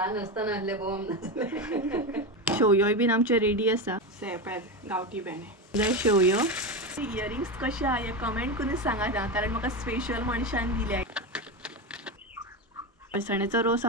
ल्हान आसतना आसले बॉम्ब शेवयो बीन आमचे रेडी आसा सेपॅद गावठी भेंडे जाय शेवयो इयरिंग्स कशे आहा हे कमेंट करून सांगात कारण म्हाका स्पेशल मनशान दिल्या अळसाण्याचो रोस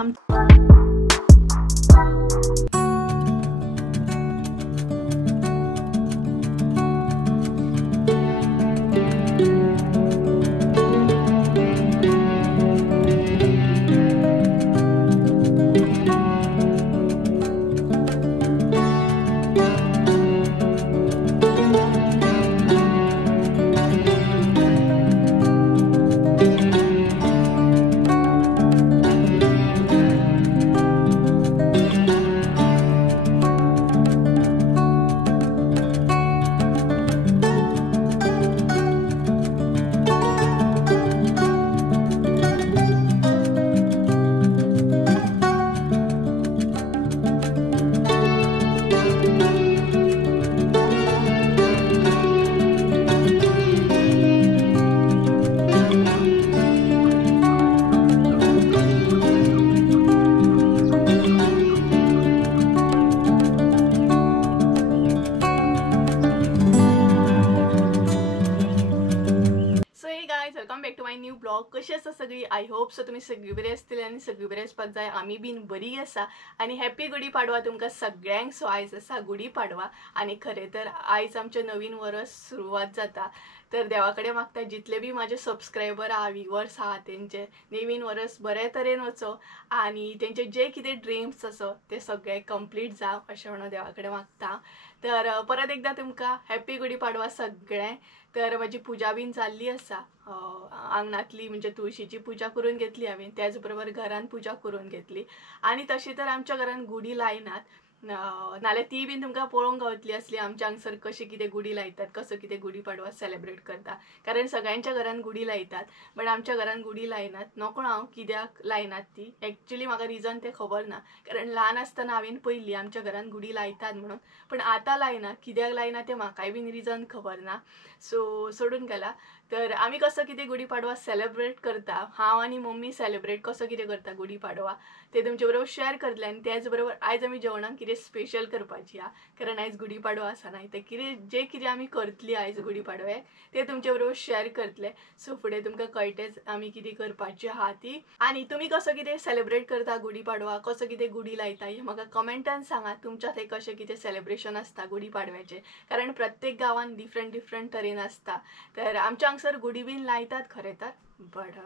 welcome back to my new blog. कशी आसा सगळी? आय होप सो तुम्ही सगळी बरी आसतली आनी सगळी बरी आसपाक जाय. आमी बीन बरी आसा आनी हॅपी गुडी पाडवा तुमकां सगळ्यांक. सो आयज आसा गुडी पाडवा आनी खरें तर आयज आमचें नवीन वर्स सुरवात जाता. तर देवा कडेन मागता जितले बी म्हाजे सबस्क्रायबर आहा व्ह्युअर्स आहा तेंचे नवीन वर्स बरे तरेन वचो आनी तेंचे जे कितें ड्रिम्स आसो ते सगळे कंप्लीट जाव अशें म्हणून देवा कडेन मागता. तर परत एकदा तुमकां हॅपी गुडी पाडवा सगळें. तर माझी पूजा बीन जाल्ली आसा. आंगणातली म्हणजे तुळशीची पूजा करून घेतली हांवें. त्याच बरोबर घरान पूजा करून घेतली आनी तशी तर आमच्या घरान गुडी लायनात नाल्यार ती बीन तुमकां पळोवंक गावतली आसली आमच्या हांगसर कशी कितें गुडी लायतात कसो कितें गुडी पाडवा सेलेब्रेट करता. कारण सगळ्यांच्या घरान गुडी लायतात बट आमच्या घरान गुडी लायनात. नको हांव कित्याक लायनात ती एक्चुअली म्हाका रिजन ते खबर ना. कारण ल्हान आसतना हांवें पयली आमच्या घरान गुडी लायतात म्हणून पण आतां लायना. कित्याक लायना तें म्हाकाय बीन रिजन खबर ना. सो सोडून गेला. तर आमी कसो कितें गुडी पाडवा सेलेब्रेट करता हांव आनी मम्मी सेलेब्रेट कसो कितें करता गुडी पाडवा ते तुमचे बरोबर शेअर करतले. आनी त्याच बरोबर आयज आमी जेवणाक कितें स्पेशल करपाची आहा कारण आयज गुडी पाडवा आसा ना. ते कितें जे कितें आमी करतली आयज गुडी पाडव्याक ते तुमचे बरोबर शेअर करतले. सो फुडें तुमकां कळटेच आमी कितें करपाची आहा ती. आनी तुमी कसो कितें सेलेब्रेट करता गुडी पाडवा कसो कितें गुडी लायता हें म्हाका कमेंटान सांगा. तुमच्या थंय कशें कितें सेलेब्रेशन आसता गुडी पाडव्याचें कारण प्रत्येक गांवान डिफरंट तरेन आसता. तर आमच्या हांगसर गुडी बीन लायतात खरें तर बट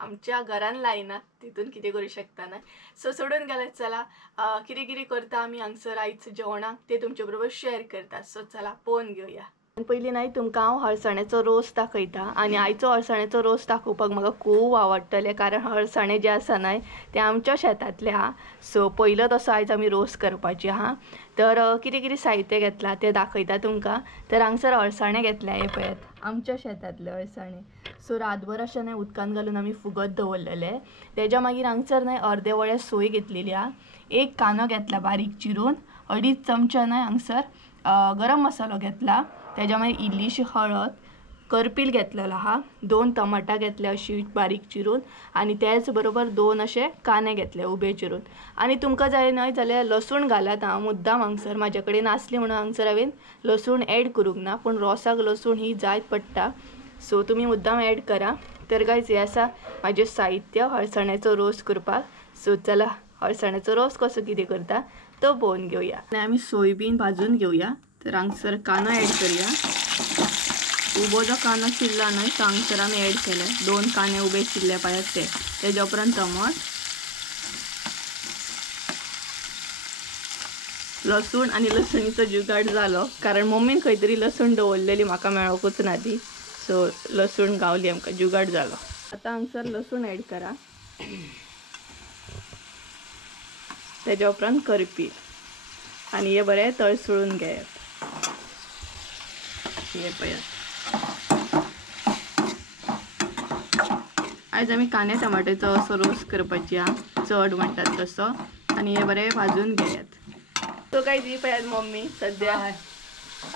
आमच्या घरान लायना तितून कितें करूं शकता ना. सो सोडून गेले. चला कितें कितें करता आमी हांगसर आयज जेवणाक ते तुमचे बरोबर शेअर करता. सो चला पळोवन घेवया. पयलीं नाही तुमकां हांव हळसाण्याचो रोस दाखयता आनी आयचो हळसाण्याचो रोस दाखोवपाक म्हाका खूब आवडटलें कारण हळसाणे जे आसा न्हय ते आमच्या शेतांतले आहा. सो पयलो तसो आयज आमी रोस करपाची आहा. तर कितें कितें साहित्य घेतलां तें दाखयता तुमकां. तर हांगसर अळसाणे घेतले हे पळयात आमच्या शेतांतले अळसाणे. सो रातभर अशें न्हय उदकान घालून आमी फुगत दवरलेले. तेज्या मागीर हांगसर न्हय अर्दे वळे सोय घेतलेली आहा. एक कांदो घेतला बारीक चिरून. 2.5 चमचे न्हय हांगसर गरम मसालो घेतला. तेज्या मागीर इल्लीशी हळद करपील घेतलेलो आहा. 2 टमाटां घेतले अशी बारीक चिरून आनी त्याच बरोबर 2 अशे कांदे घेतले उबे चिरून. आनी तुमकां जाय न्हय जाल्यार लसूण घालात. हांव मुद्दाम हांगसर म्हाजे कडेन नासली म्हणून हांगसर हांवें लसूण एड करूंक ना पूण रोसाक लसूण ही जायत पडटा. सो तुमी मुद्दाम एड करा. तर गायज हे आसा म्हाजें साहित्य हळसाण्याचो रोस करपाक. सो चला हळसाण्याचो रोस कसो कितें करता तो पळोवन घेवया. आनी आमी सोय बीन भाजून घेवया. तर हांगसर कांदो एड करूया. उबो जो कांदो चिरला न्हय तो हांगसर आमी एड केले. 2 कांदे उबे चिरले पळयात ते. तेज्या उपरांत टमाट लसूण आनी लसणीचो जुगाड जालो कारण मम्मीन खंय तरी लसूण दवरलेली म्हाका मेळोकूच ना ती. सो लसूण गावली आमकां जुगाड जालो. आतां हांगसर लसूण एड करा. तेज्या उपरांत करपील आनी हे बरें तळसळून घेयात. हे पळयात आयज आमी कांदे टमाट्याचो असो रोस करपाची आहा चड म्हणटात तसो आनी हे बरें भाजून घेयात. तो काय दी पळयात मम्मी सद्या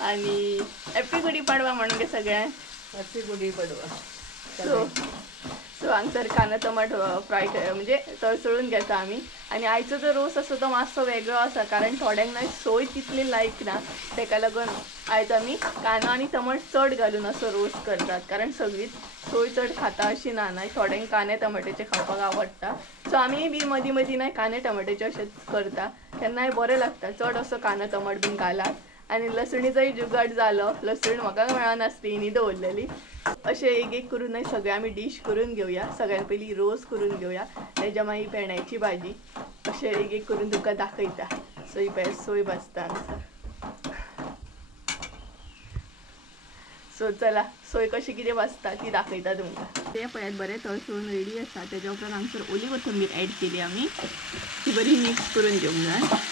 आनी हॅपी गुडी पाडवा म्हणून गे सगळ्यांक. हॅपी गुडी पाडवा. सो हांगसर कांदा टमाट फ्राय म्हणजे तळसळून घेता आमी. आनी आयचो जो रोस आसा तो मातसो वेगळो आसा कारण थोड्यांक ना सोय तितली लायक ना, तेका लागून आयज आमी कांदो आनी टमाट चड घालून असो रोस करतात कारण सगळीच सोय चड खाता अशी ना. थोड्यांक कांदे टमाट्याचे खावपाक आवडटा. सो आमी बी मदीं मदीं ना कांदे टमाट्याचे अशेंच करता. केन्नाय बरें लागता चड असो कांदो टमाट बीन घालात. आनी लसणीचोय जुगाड जालो. लसण म्हाका मेळनासली न्ही दवरलेली. अशें एक एक करून सगळे आमी डीश करून घेवया. सगळ्यान पयलीं रोस करून घेवया, तेज्या मागीर भेंड्याची भाजी. अशें एक एक करून तुमकां दाखयता. सो ही पळय सोय भाजता हांगसर. सो चला सोय कशी कितें भाजता ती दाखयता तुमकां. ते पळयात बरें तळसळून रेडी आसा. तेज्या उपरांत हांगसर ओली कोथंबीर ॲड केली आमी. ती बरी मिक्स करून घेवंक जाय.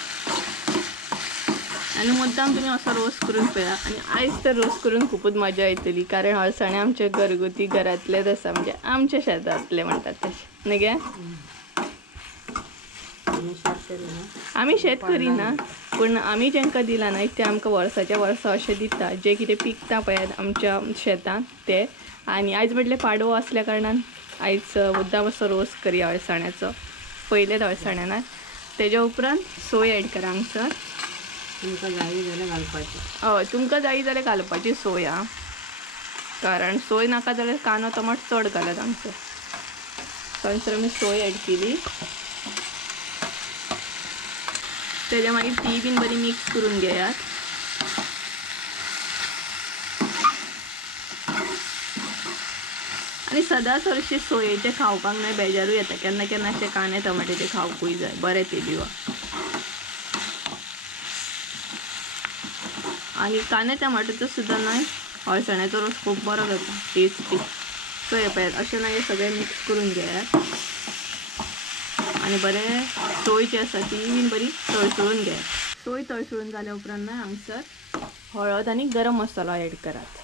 आणि मुद्दाम तुम्ही असो रोस करून पळया. आणि आयज तर रोस करून खूपच मजा येतली कारण अळसाणे आमचे घरगुती घरातलेच आसा, म्हणजे आमच्या शेतांतले म्हणटात तशें न्ही गे. आमी शेत करिना पूण आमी जेंका दिला न्हय ते आमकां वर्साच्या वर्सा अशें दिता जे कितें पिकता पळयात आमच्या शेतांत ते. आनी आयज म्हटले पाडवो आसल्या कारणान आयज मुद्दाम असो रोस करया अळसाण्याचो. पयलेच अळसाण्यान तेज्या उपरांत सोय ॲड करा हांगसर. तुमकां जाय जाल्यार घालपाची. हय तुमकां जाय जाल्यार घालपाची सोय आं. कारण सोय नाका जाल्यार कांदो टमाट चड घालत हांगसर. थंयसर आमी सोय ॲड केली. तेज्या मागीर ती बीन बरी मिक्स करून घेयात. आनी सदांच हरशीं सोयेचे खावपाक न्हय बेजारूय येता. केन्ना केन्ना अशें कांदे टमाट्याचे खावपूय जाय बरें ते दिवा. आणि कांदे टमाट्याचो सुद्दां न्हय अळसाण्याचो रोस खूब बरो जाता टेस्टी. सो हे पळयात अशें ना हे सगळें मिक्स करून घेयात. आनी बरें सोय जी आसा ती बीन बरी तळसळून घेयात. सोय तळसळून जाल्या उपरांत ना हांगसर हळद आनी गरम मसालो ॲड करात.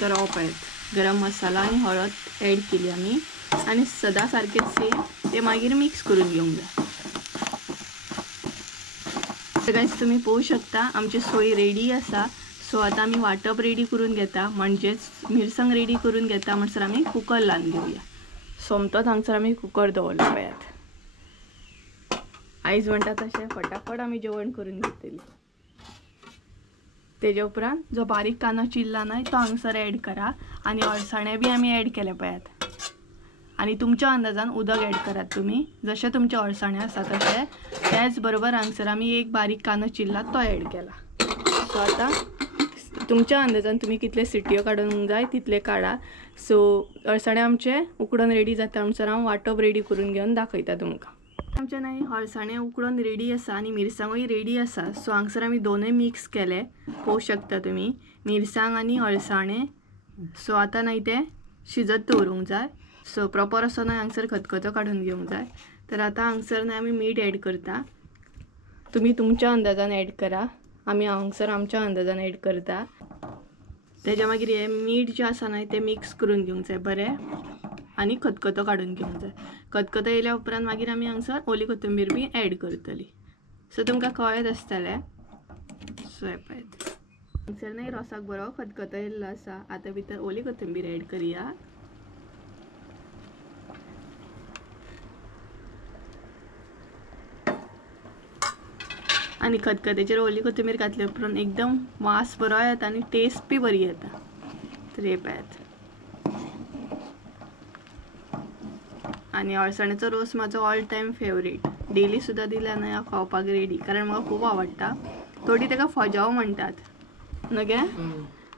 तर हो पळयात गरम मसाला आनी हळद ॲड केली आमी. आनी सदां सारकें सेम ते मागीर मिक्स करून घेवंक जाय. गाइस तुम्ही पोवू शकता आमची सोय रेडी आसा. सो आता आमी वाटप रेडी करून घेता, म्हणजेच मिरसांग रेडी करून घेता. म्हणसर आमी कुकर लावन घेवया. सोमतोच हांगसर आमी कुकर दवरला पळयात. आयज म्हणटा तशें फटाफट आमी जेवण करून घेतली. तेज्या उपरांत जो बारीक कांदो चिरला न्हय तो हांगसर ॲड करा. आनी अळसाणे बी आमी ॲड केले पळयात. आणि तुमच्या अंदाजान उदक ॲड करात तुम्ही. जशे तुमचे अळसाणे आसा तशे. त्याच बरोबर हांगसर आमी एक बारीक कांदो चिरला तो ॲड केला. सो आता तुमच्या अंदाजान तुम्ही कितले सिटयो काडूंक जाय तितले काढा. सो अळसाणे आमचे उकडून रेडी जाता म्हणसर हांव वाटप रेडी करून घेवन दाखयता तुमकां. आमचे न्हय अळसाणे उकडून रेडी आसा आनी मिरसांगूय रेडी आसा. सो हांगसर आमी दोनूय मिक्स केले. पळोवू शकता तुम्ही मिरसांग आनी अळसाणे. सो आता न्हय ते शिजत दवरूंक जाय. सो प्रॉपर असो न्हय हांगसर खतखतो काढून घेवंक जाय. तर आता हांगसर न्हय आमी मीठ ॲड करता. तुम्ही तुमच्या अंदाजान ॲड करा. आमी हांगसर आमच्या अंदाजान ॲड करता. तेज्या मागीर हे मीठ जे आसा न्हय ते मिक्स करून घेवंक जाय बरें. आनी खतखतो काढून घेवंक जाय. खतखतो येयल्या उपरांत मागीर आमी हांगसर ओली कोथंबीर बी ॲड करतली. सो तुमकां कळत आसतलें. सो हे पळयात हांगसर न्हय रोसाक बरो खतखतो येयल्लो आसा. आतां भितर ओली कोथंबीर ॲड करया. आणि खतखत्याचेर ओली कोथंबीर घातल्या उपरांत एकदम वास बरो येता आनी टेस्ट बी बरी येता. तर हे पळयात. आणि अळसाण्याचो रोस म्हाजो ऑल टायम फेवरेट. डेली सुद्दां दिल्यार न्हय हांव खावपाक रेडी कारण म्हाका खूब आवडटा. थोडी तेका फजाव म्हणटात न्हय गे.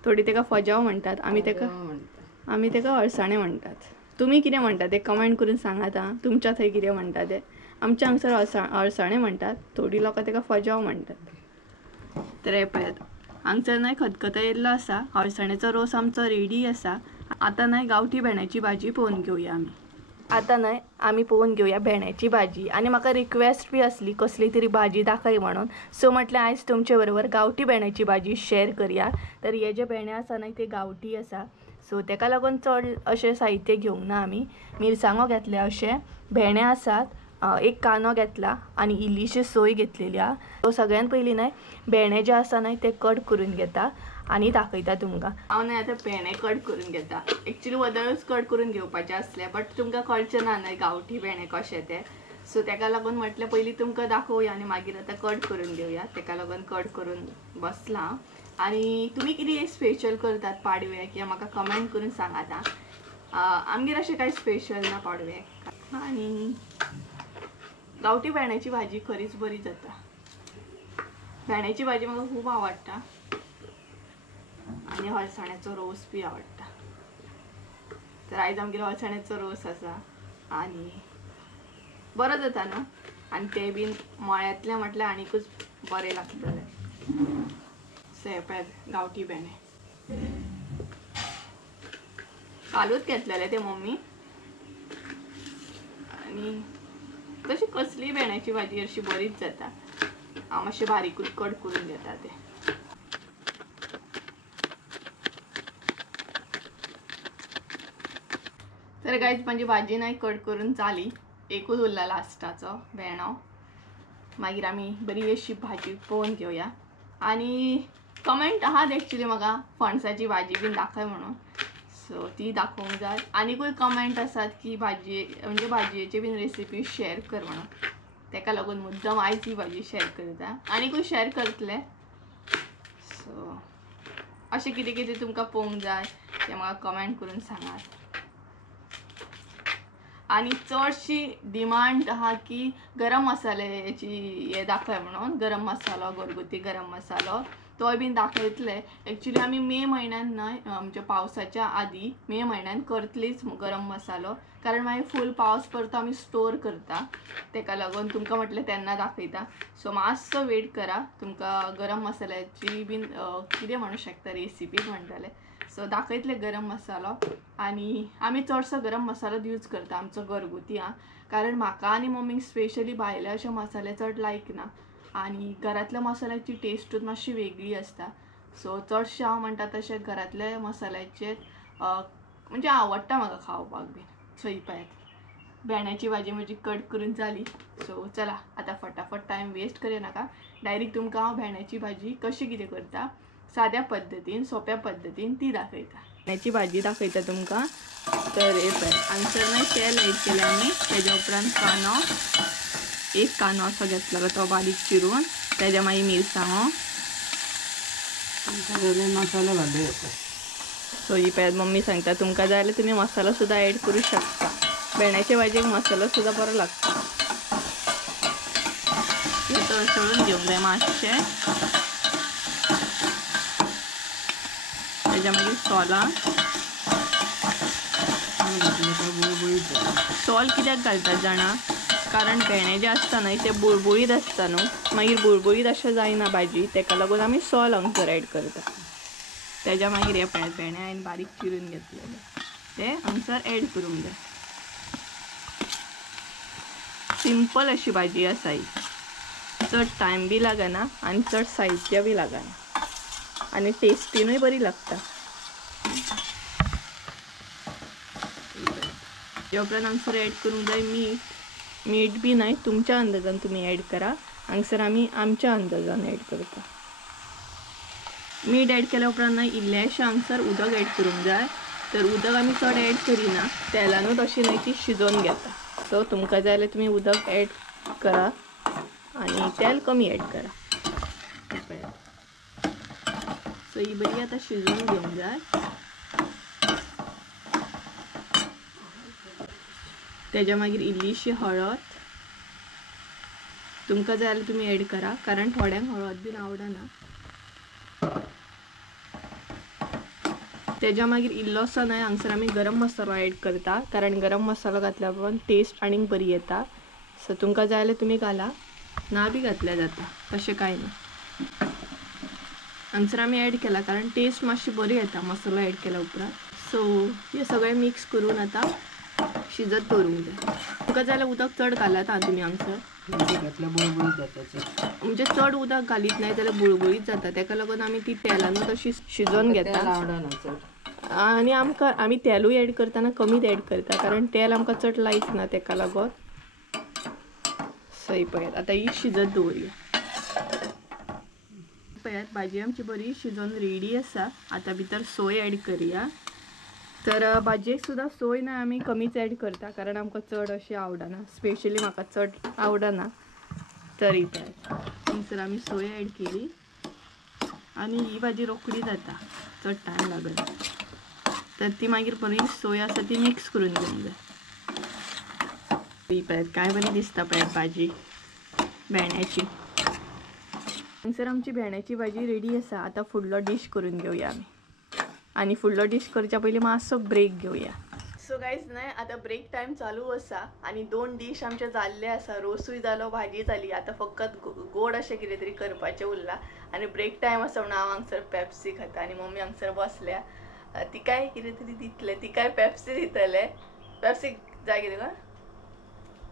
थोडी तेका फजाव म्हणटात. आमी तेका अळसाणे म्हणटात. तुमी कितें म्हणटा ते कमेंट करून सांगात आं. तुमच्या थंय कितें म्हणटा ते. आमच्या हांगसर अळसाणे म्हणटात. थोडी लोकां तेका फजाव म्हणटात. तर हे पळयात हांगसर न्हय खतखतो येयल्लो आसा. अळसाण्याचो रोस आमचो रेडी आसा. आतां न्हय गांवठी भेंड्याची भाजी पळोवन घेवया आमी. आता न्हय आमी पळोवन घेवया भेंड्याची भाजी. आनी म्हाका रिक्वेस्ट बी आसली कसली तरी भाजी दाखय म्हणून. सो म्हटलें आयज तुमचे बरोबर गांवठी भेंड्याची भाजी शेअर करया. तर हे जे भेंडे आसा न्हय ते गांवठी आसा. सो तेका लागून चड अशें साहित्य घेवंक ना आमी. मिरसांगो घेतल्या अशें, भेंडे आसात, एक कांदो घेतला आनी इल्लीशी सोय घेतलेली आहा. सो सगळ्यान पयलीं न्हय भेंडे जे आसा न्हय ते कट करून घेता. आनी दाखयता तुमकां। हांव न्हय आतां भेंडे कट करून घेता। एक्चुअली वदळूच कट करून घेवपाचे आसले बट तुमकां कळचें ना न्हय गांवठी भेंडे कशे ते, सो तेका लागून म्हटलें पयलीं तुमकां दाखोवया आनी मागीर आतां कट करून घेवया। तेका लागून कट करून बसलां। आनी तुमी कितें स्पेशल करतात पाडव्याक किंवा म्हाका कमेंट करून सांगात आं। आमगेर अशें कांय स्पेशल ना पाडव्याक। आनी गांवठी भेंड्याची भाजी खरीच बरी जाता। भेंड्याची भाजी म्हाका खूब आवडटा आनी अळसाण्याचो रोस बी आवडटा। तर आयज आमगेर अळसाण्याचो रोस आसा आनी बरो जाता न्हू, आनी ते बीन मळ्यांतले म्हटल्यार आनीकूच बरें लागतले। सो हे पळय गांवठी भेंडे कालूच घेतलेले ते मम्मी। आनी तशी कसली भेंड्याची भाजी अशी बरीच जाता। हांव मातशें बारीकूच कट करून घेता ते। तर गायज माझी भाजी नाही कट करून जाली, एकूच उरला लास्टाचो भेंडो। मागीर आमी बरी अशी भाजी पळोवन घेवया। आनी कमेंट आहात एक्चुअली म्हाका फणसाची भाजी बीन दाखय म्हणून, सो ती दाखोवंक जाय। आनीकूय कमेंट आसात की भाजी म्हणजे भाजयेची बीन रेसिपी शेअर कर म्हणून, तेका लागून मुद्दम आयज ही भाजी शेअर करता। आनीकूय शेअर करतले। सो अशें कितें कितें तुमकां पळोवंक जाय तें म्हाका कमेंट करून सांगात। आनी चडशी डिमांड आहा की गरम मसाल्याची हे दाखय म्हणून, गरम मसालो घरगुती गरम मसालो तो बीन दाखयतले। एक्चुअली आमी मे म्हयन्यान न्हय म्हणजे पावसाच्या आदी मे म्हयन्यान करतलीच गरम मसालो, कारण मागीर फूल पावस परतो आमी स्टोर करता, तेका लागून तुमकां म्हटलें तेन्ना दाखयता। सो मातसो वेट करा, तुमकां गरम मसाल्याची बीन कितें म्हणू शकता रेसिपी म्हणटाले। सो दाखयतले गरम मसालो। आनी आमी चडसो गरम मसालोच यूज करता आमचो घरगुती आं, कारण म्हाका आनी मम्मीक स्पेशली भायले अशे मसाले चड लायक ना आनी घरांतल्या मसाल्याची टेस्टूच मातशी वेगळी आसता। सो चडशें हांव म्हणटा तशें घरांतल्या मसाल्याचे म्हणजे आवडटा म्हाका खावपाक बीन। सो ही पळयात भेंड्याची भाजी म्हजी कट करून जाली। सो चला आतां फटाफट टायम वेस्ट करूं नाका, डायरेक्ट तुमकां हांव भेंड्याची भाजी कशी कितें करता साद्या पद्दतीन सोप्या पद्दतीन ती दाखयता। भेंड्याची भाजी दाखयता तुमकां। तर हे पळय हांगसर न्हय तेल एड केलें आमी, तेज्या उपरांत कांदो, एक कांदो असो घेतलेलो तो बारीक चिरून, तेज्या मागीर मिरसांगो, मसालो घालूं। सो ही पळय मम्मी सांगता तुमकां जाय जाल्यार तुमी मसालो सुद्दां एड करूं शकता। भेंड्याच्या भाजयेक मसालो सुद्दां बरो लागता। तळसळून घेवंक जाय मातशें, तेज्या मागीर सोलां। सोल कित्याक घालतात जाणा, कारण भेंडे जे आसता न्हय ते बुळबुळीत आसता न्हू, मागीर बुळबुळीत अशें जायना भाजी, तेका लागून आमी सोल हांगसर एड करता। तेज्या मागीर हे पळय भेंडे हांवें बारीक चिरून घेतलेले ते हांगसर एड करूंक जाय। सिंपल अशी भाजी आसा ही, चड टायम बी लागना आनी चड साहित्य बी लागना आनी टेस्टीनूय बरी लागता। तेज्या उपरांत हांगसर एड करूंक जाय मीठ। मीठ बी न्हय तुमच्या अंदाजान तुमी एड करा, हांगसर आमी आमच्या अंदाजान एड करता। मीठ एड केल्या उपरांत न्हय इल्लेशें हांगसर उदक एड करूंक जाय। तर उदक आमी चड एड करिना, तेलानूच अशी न्हय ती शिजोवन घेता। सो तुमकां जाय जाल्यार तुमी उदक एड करा आनी तेल कमी एड करा। सो ही बरी आतां शिजोवन घेवंक जाय। तेज्या मागीर इल्लीशी हळद, तुमकां जाय जाल्यार तुमी एड करा, कारण थोड्यांक हळद बीन आवडना। तेज्या मागीर इल्लोसो न्हय हांगसर आमी गरम मसालो एड करता, कारण गरम मसालो घातल्या उपरांत टेस्ट आनीक बरी येता। सो तुमकां जाय जाल्यार तुमी घाला, ना बी घातल्यार जाता, तशें कांय ना। हांगसर आमी एड केला कारण टेस्ट मातशी बरी येता मसालो एड केल्या उपरांत। सो हे सगळें मिक्स करून आतां शिजत दवरूंक जाय। तुमकां जाय जाल्यार उदक चड घालात आं तुमी हांगसर, म्हणजे चड उदक घालीत नाय जाल्यार बुळबुळीत जाता, तेका लागून आमी ती तेलानूच अशी शिजोवन घेता। आनी आमी तेलूय एड करतना कमीच एड करता, कारण तेल आमकां चड लायक ना तेका लागून। सो ही पळयात आतां ही शिजत दवरया। पळयात भाजी आमची बरी शिजोन रेडी आसा. आता भितर सोय ॲड करूया. तर भाजयेक सुद्दां सोय ना आमी कमीच ॲड करता कारण आमकां चड अशी आवडना. स्पेशली म्हाका चड आवडना. तरी पळयात हांगसर आमी सोय ॲड केली आणि ही भाजी रोखडी जाता, चड टायम लागना. तर ती मागीर बरी सोय आसा ती मिक्स करून घेवंक जाय. पळयात काय बरी दिसता पळयात भाजी भेंड्याची. हांगसर आमची भेंड्याची भाजी रेडी आसा. आता फुडलो डिश करून घेवया आमी. आणि फुडलो डिश करच्या पयलीं मातसो ब्रेक घेवया. सो गायज न्हय आता ब्रेक टाइम चालू आसा आणि 2 डिश आमचे जाल्ले आसा. रोसूय जालो, भाजी जाली. आता फकत गोड अशें कितें तरी करपाचें उरला. आणि ब्रेक टाइम आसा म्हणून हांव हांगसर पेप्सी खाता आणि मम्मी हांगसर बसल्या. तिकाय कितें तरी दितले, तिकाय पेप्सी दितले. पेप्सी जाय कितें का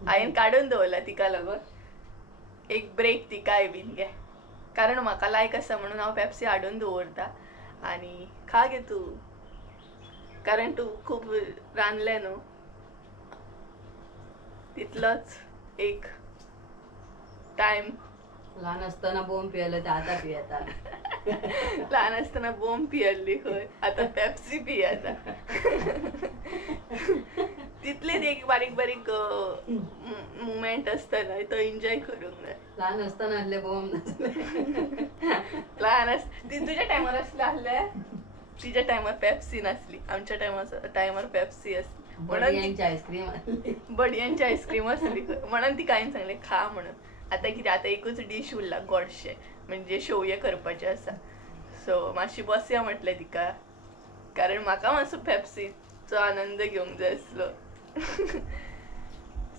हांवें काडून दवरला तिका लागून. एक ब्रेक तिकाय बीन घे कारण म्हाका लायक आसा म्हणून हांव पेप्सी हाडून दवरता. आणि खा गे तू कारण तू खूप रांदले न्हू. तितलोच एक टाइम. ल्हान आसतना बोंब पियेले ते आतां पियेता. ल्हान आसतना बोंब पियल्ली खंय, आता पेप्सी पियेता. तितलेच एक बारीक बारीक मुमेंट असता न्हय तो एन्जॉय करूंक जाय. ल्हान आसतना आहले बोंब नासले. ल्हान ती तुज्या टायमार असले आहले. तिच्या टायमार पेप्सी नासली, आमच्या टायमार पेप्सी असली. बडयांची आईस्क्रीम बडयांची आईस्क्रीम असली म्हणून ती कांय सांगले खा म्हणून. आता कितें आता एकूच डिश उरला गोडशे म्हणजे शेवये करपाचे आसा. सो मातशी बसया म्हटलें तिका कारण म्हाका मातसो पेप्सीचो आनंद घेवंक जाय आसलो.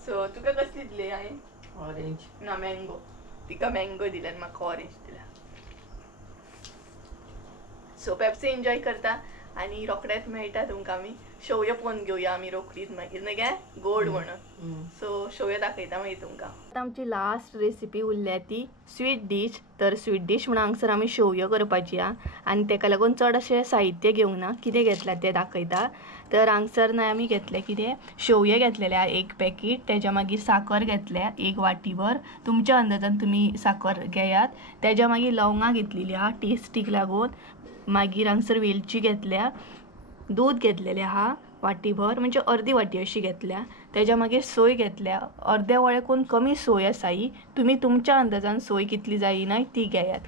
सो तुका कसली दिली हांवें? ऑरेंज ना मँगो. तिका मँगो दिला आनी म्हाका ऑरेंज दिला. सो पेप्सी एन्जॉय करता आणि रोखडेच मेळटा तुमकां आमी शेवयो पोवन घेवया आमी रोखडीच मागीर न्हय गे गोड म्हणून. सो शेवयो दाखयता मागीर तुमकां. आतां आमची लास्ट रेसिपी उरल्या ती स्वीट डीश. तर स्वीट डीश म्हणून हांगसर आमी शेवयो करपाची आहा आनी तेका लागून चड अशें साहित्य घेवंक ना. कितें घेतल्या तें दाखयता. तर हांगसर न्हय आमी घेतले कितें शेवये घेतलेले 1 पॅकेट. तेज्या मागीर साखर घेतल्या 1 वाटीभर. तुमच्या अंदाजान तुमी साखर घेयात. तेज्या मागीर लवंगां घेतलेली आहा टेस्टीक लागून. मागीर हांगसर वेलची घेतल्या. दूध घेतलेले आहा वाटीभर म्हणजे अर्दी वाटी अशी घेतल्या. तेज्या मागीर सोय घेतल्या. अर्दे वळेकून कमी सोय आसा ही. तुमी तुमच्या अंदाजान सोय कितली जायी ना ती घेयात.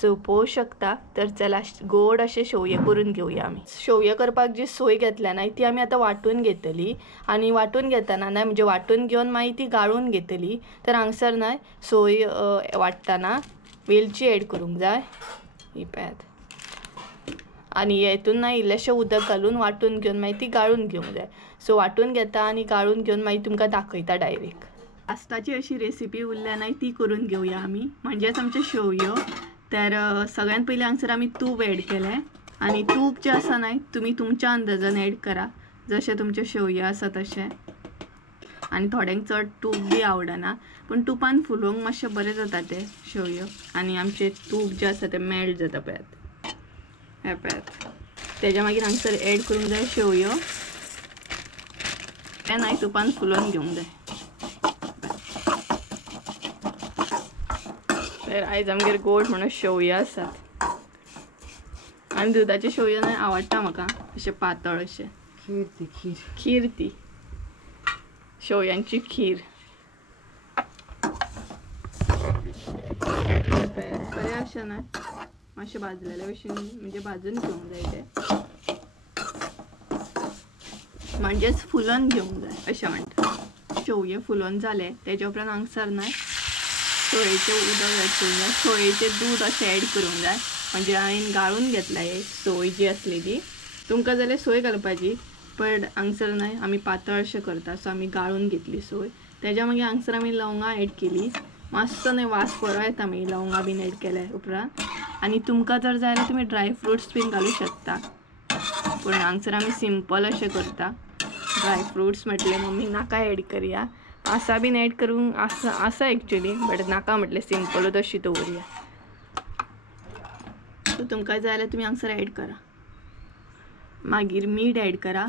सो पळोवंक शकता. तर चला गोड अशे शेवये करून घेवया आमी. शेवये करपाक जी सोय घेतल्या ना ती आमी आतां वाटून घेतली. आणि वाटून घेतना न्हय म्हणजे वाटून घेवन मागीर ती गाळून घेतली. तर हांगसर न्हय सोय वाटतना वेलची ॲड करूंक जाय. ही पळयात. आणि हेतून ना इल्लेशें उदक घालून वाटून घेवन मागीर ती गाळून घेवंक जाय. सो वाटून घेता आनी गाळून घेवन मागीर तुमकां दाखयता डायरेक्ट. पास्ताची अशी रेसिपी उरल्या ना ती करून घेवया आमी म्हणजेच आमचे शेवयो. तर सगळ्यात पयलीं हांगसर आमी तूप ॲड केलें. आणि तूप जें आसा न्हय तुमी तुमच्या अंदाजान ॲड करा जशे तुमचे शेवयो आसा तशे. आणि थोड्यांक चड तूप बी आवडना पण तुपान फुलोवंक मातशें बरें जाता ते शेवयो. आणि आमचे तूप जें आसा तें मेल्ट जाता पळयात. हे पळयात. तेज्या मागीर हांगसर ॲड करूंक जाय शेवयो. ते न्हय तुपान फुलोवन घेवंक जाय. तर आयज आमगेर गोड म्हणून शेवयो आसात. आनी दुदाचे शेवयो न्हय आवडटा म्हाका अशे पातळ अशे. खीर ती शेवयांची खीर. बरें अशें न्हय मातशें भाजलेले भशेन म्हणजे भाजून घेवंक जाय ते म्हणजेच फुलोवन घेवंक जाय अशें म्हणटा. शेवये फुलोवन जाले तेज्या उपरांत हांगसर न्हय सोयेचें उदक ॲड करूंक जाय. सोयेचें दूद अशें ॲड करूंक जाय. म्हणजे हांवें गाळून घेतला हे सोय जी आसली ती. तुमकां जाल्यार सोय घालपाची पण हांगसर न्हय आमी पातळ अशें करता सो आमी गाळून घेतली सोय. तेज्या मागीर हांगसर आमी लवंगां ॲड केली. मातसो न्हय वास बरो येता मागीर लवंगां बीन ॲड केल्या उपरांत. आणि तुमकां जर जाय जाल्यार तुमी ड्राय फ्रुट्स बीन घालूं शकता पूण हांगसर आमी सिंपल अशें करता. ड्राय फ्रुट्स म्हटले मम्मी नाका ॲड करया. आसा बीन ॲड करूंक आसा एक्चुली बट नाका म्हटलें सिंपलूच अशी दवरया. सो तुमकां जाय जाल्यार तुमी हांगसर ॲड करा. मागीर मीठ ॲड करा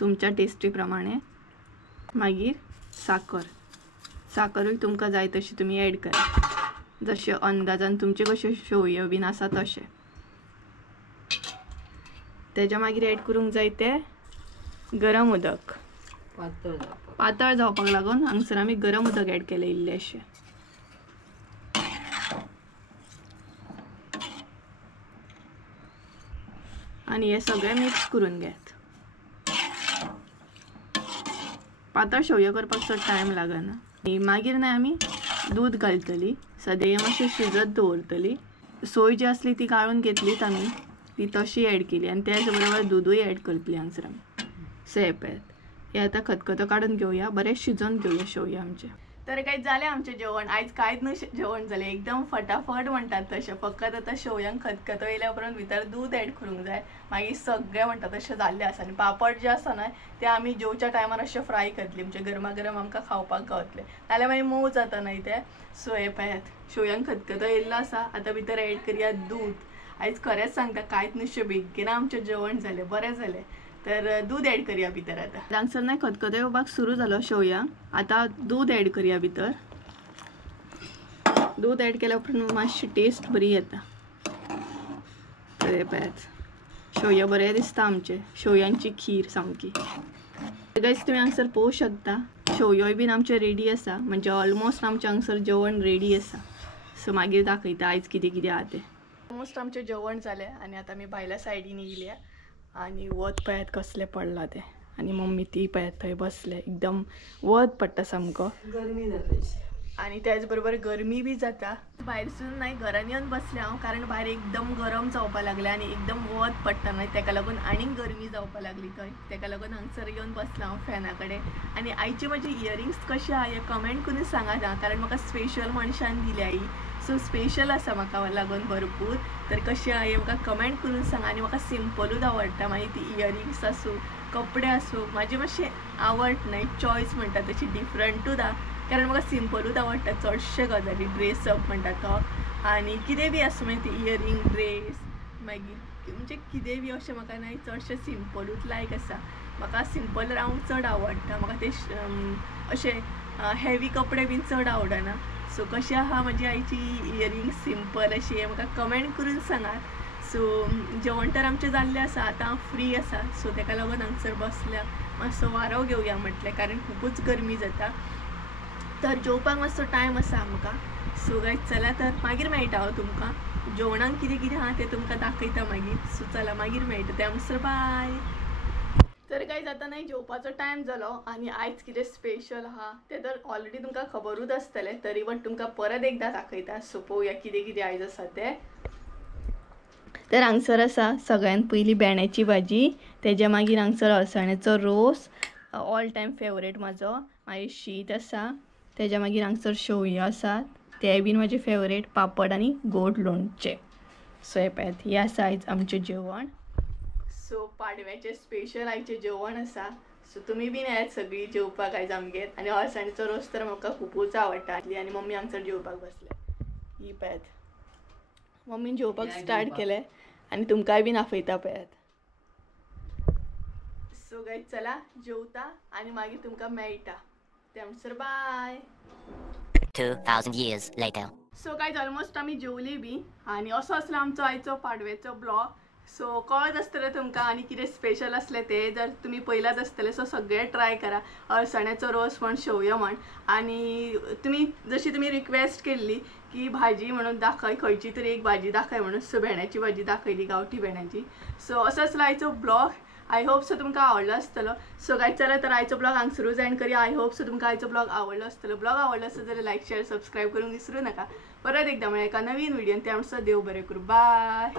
तुमच्या टेस्टी प्रमाणे. मागीर साखरूय तुमकां जाय तशी तुमी ॲड करा. जशे अंदाजान तुमचे कशे शेवयो बीन आसा तशे. तेच्या मागीर ऍड करूंक जाय ते गरम उदक. पातळ जावपाक लागून हांगसर आमी गरम उदक ऍड केले इल्लेशे. आणि हे सगळे मिक्स करून घेत. पातळ शेवयो करपाक चड टायम लागना. आणि मागीर ना आमी दूध घालतली. सद्या हे मातशें शिजत दवरतली. सोय जी आसली ती काढून घेतलीत आमी, ती तशी ऍड केली आणि त्याच बरोबर दूधूय ऍड करतली हांगसर आमी. सेपरेट हे आता खतखतो काढून घेऊया, बरें शिजोवन घेऊया शेवयो आमचे. तर काही झाले आमचे जेवण. आयज कांयच न्हू जेवण जालें, एकदम फटाफट म्हणटात तशें. फकत आतां शेवयांक खतखतो येयल्या उपरांत भितर दूध ऍड करूंक जाय, मागीर सगळें म्हणटा तशें जाल्लें आसा. आनी पापड जे आसा न्हय ते आमी जेवच्या टायमार अशें फ्राय करतली, म्हणजे गरमागरम आमकां खावपाक गावतले, नाल्यार मागीर मोव जाता न्हय ते. सो हे पळयात शेवयांक खतखतो येयल्लो आसा. आतां भितर ऍड करया दूध. आयज खरेंच सांगता कांयच नुस्तें बेगीन आमचें जेवण जालें, बरें जालें. तर दूध ऍड करया भितर. आतां हांगसर न्हय खतखतो येवपाक सुरू जालो शेवयांक. आतां दूध ऍड करया भितर. दूध ऍड केल्या उपरांत मातशी टेस्ट बरी येता. तर पळयात शेवयो बरें दिसता आमचे. शेवयांची खीर सामकी. गायज तुम्ही हांगसर पळोवंक शकता शेवयोय बीन आमचे रेडी आसा, म्हणजे ऑलमोस्ट आमचे हांगसर जेवण रेडी आसा. सो मागीर दाखयता आयज कितें कितें आहा तें. ऑलमोस्ट आमचें जेवण जालें आणि आता आमी भायल्या सायडीन येयल्या. आणि वत पळयात कसलें पडलां तें. आणि मम्मी ती पळयात थंय बसले. एकदम वत पडटा सामको. गरमी जाता. आणि त्याच बरोबर गरमी बी जाता. भायरसून न्हय घरान येवन बसलें हांव, कारण भायर एकदम गरम जावपाक लागलें आणि एकदम वत पडटा न्हय, तेका लागून आनीक गरमी जावपाक लागली थंय. तेका लागून हांगसर येवन बसलां हांव फॅना कडेन. आणि आयची म्हजी इयरिंग्स कशी आहा हे कमेंट करून सांगात हां, कारण म्हाका स्पेशल मनशान दिल्या ही. सो स्पेशल आसा म्हाका लागून भरपूर. तर कशी आहा हे म्हाका कमेंट करून सांगा. आनी म्हाका सिंपलूच आवडटा, मागीर ती इयरिंग्स आसूं कपडे आसूं म्हाजे मातशें आवड न्हय, चॉयस म्हणटा तशी डिफरंटूच आहा. कारण म्हाका सिंपलूच आवडटा चडशे गजाली. ड्रेसअप म्हणटा तो आनी कितें बी आसूं, मागीर ती इयरिंग ड्रेस मागीर म्हणजे कितें बी अशें म्हाका न्हय चडशें सिंपलूच लायक आसा. म्हाका सिंपल रावंक चड आवडटा. म्हाका ते अशें हेवी कपडे बीन चड आवडना. सो कशी आहा म्हजी आयची इयरिंग सिंपल अशी हे म्हाका कमेंट करून सांगात. सो जेवण तर आमचें जाल्लें आसा. आतां हांव फ्री आसा, सो तेका लागून हांगसर बसल्या. मातसो वारो घेवया म्हटलें, कारण खुबूच गरमी जाता. तर जेवपाक मातसो टायम आसा आमकां. सो गायज चला तर मागीर मेळटा हांव तुमकां. जेवणाक कितें कितें आहा तें तुमकां दाखयता मागीर. सो चला मागीर मेळटा. त्या मातसो बाय. तर गायज आतां न्हय जेवपाचो टायम जालो आणि आयज कितें स्पेशल आहा तें तर ऑलरेडी तुमकां खबरूच आसतलें, तरी पण तुमकां परत एकदां दाखयता. सो पळोवया कितें कितें आयज आसा तें. तर हांगसर आसा सगळ्यान पयली भेंड्याची भाजी, तेज्या मागीर हांगसर अळसाण्याचो रोस ऑल टायम फेवरेट म्हाजो. मागीर शीत आसा, तेज्या मागीर हांगसर शेवयो आसात, ते बीन म्हाजे फेवरेट. पापड आनी गोड लोणचें. सो हे पळयात हें आसा आयज आमचें जेवण. सो पाडव्याचें स्पेशल आयचें जेवण आसा. सो तुमी बीन येयात सगळीं जेवपाक आयज आमगेर. आनी अळसाण्याचो रोस तर म्हाका खूबच आवडटा. आनी मम्मी हांगसर जेवपाक बसले. ही पळयात मम्मीन जेवपाक स्टार्ट केलें आनी तुमकांय बीन आपयता पळयात. सो गायज चला जेवता आनी मागीर तुमकां मेळटा. त्या म्हणसर बाय. 2000 years later. So guys almost आमी जेवली बी आनी असो आसलो आमचो आयचो पाडव्याचो ब्लॉग. सो कळत आसतलें तुमकां आनी कितें स्पेशल आसलें तें. जर तुमी पयलात आसतलें सो सगळें ट्राय करा. अळसाण्याचो रोस म्हण, शेवयो म्हण. आनी जशी तुमी रिक्वेस्ट केल्ली की भाजी म्हणून दाखय, खंयची तरी एक भाजी दाखय म्हणून. सो भेंड्याची भाजी दाखयली, गांवठी भेंड्याची. सो असो आसलो आयचो ब्लॉग. आय होप सो तुमकां आवडलो आसतलो. सो गायज चला तर आयचो ब्लॉग हांगसरूच एंड करूया. आय होप सो तुमकां आयचो ब्लॉग आवडलो आसतलो. ब्लॉग आवडलो आसत जाल्यार लायक शेअर सबस्क्राईब करूंक विसरूं नाका. परत एकदा मेळया एका नवीन व्हिडियोन. त्या म्हणसर देव बरें करूं. बाय.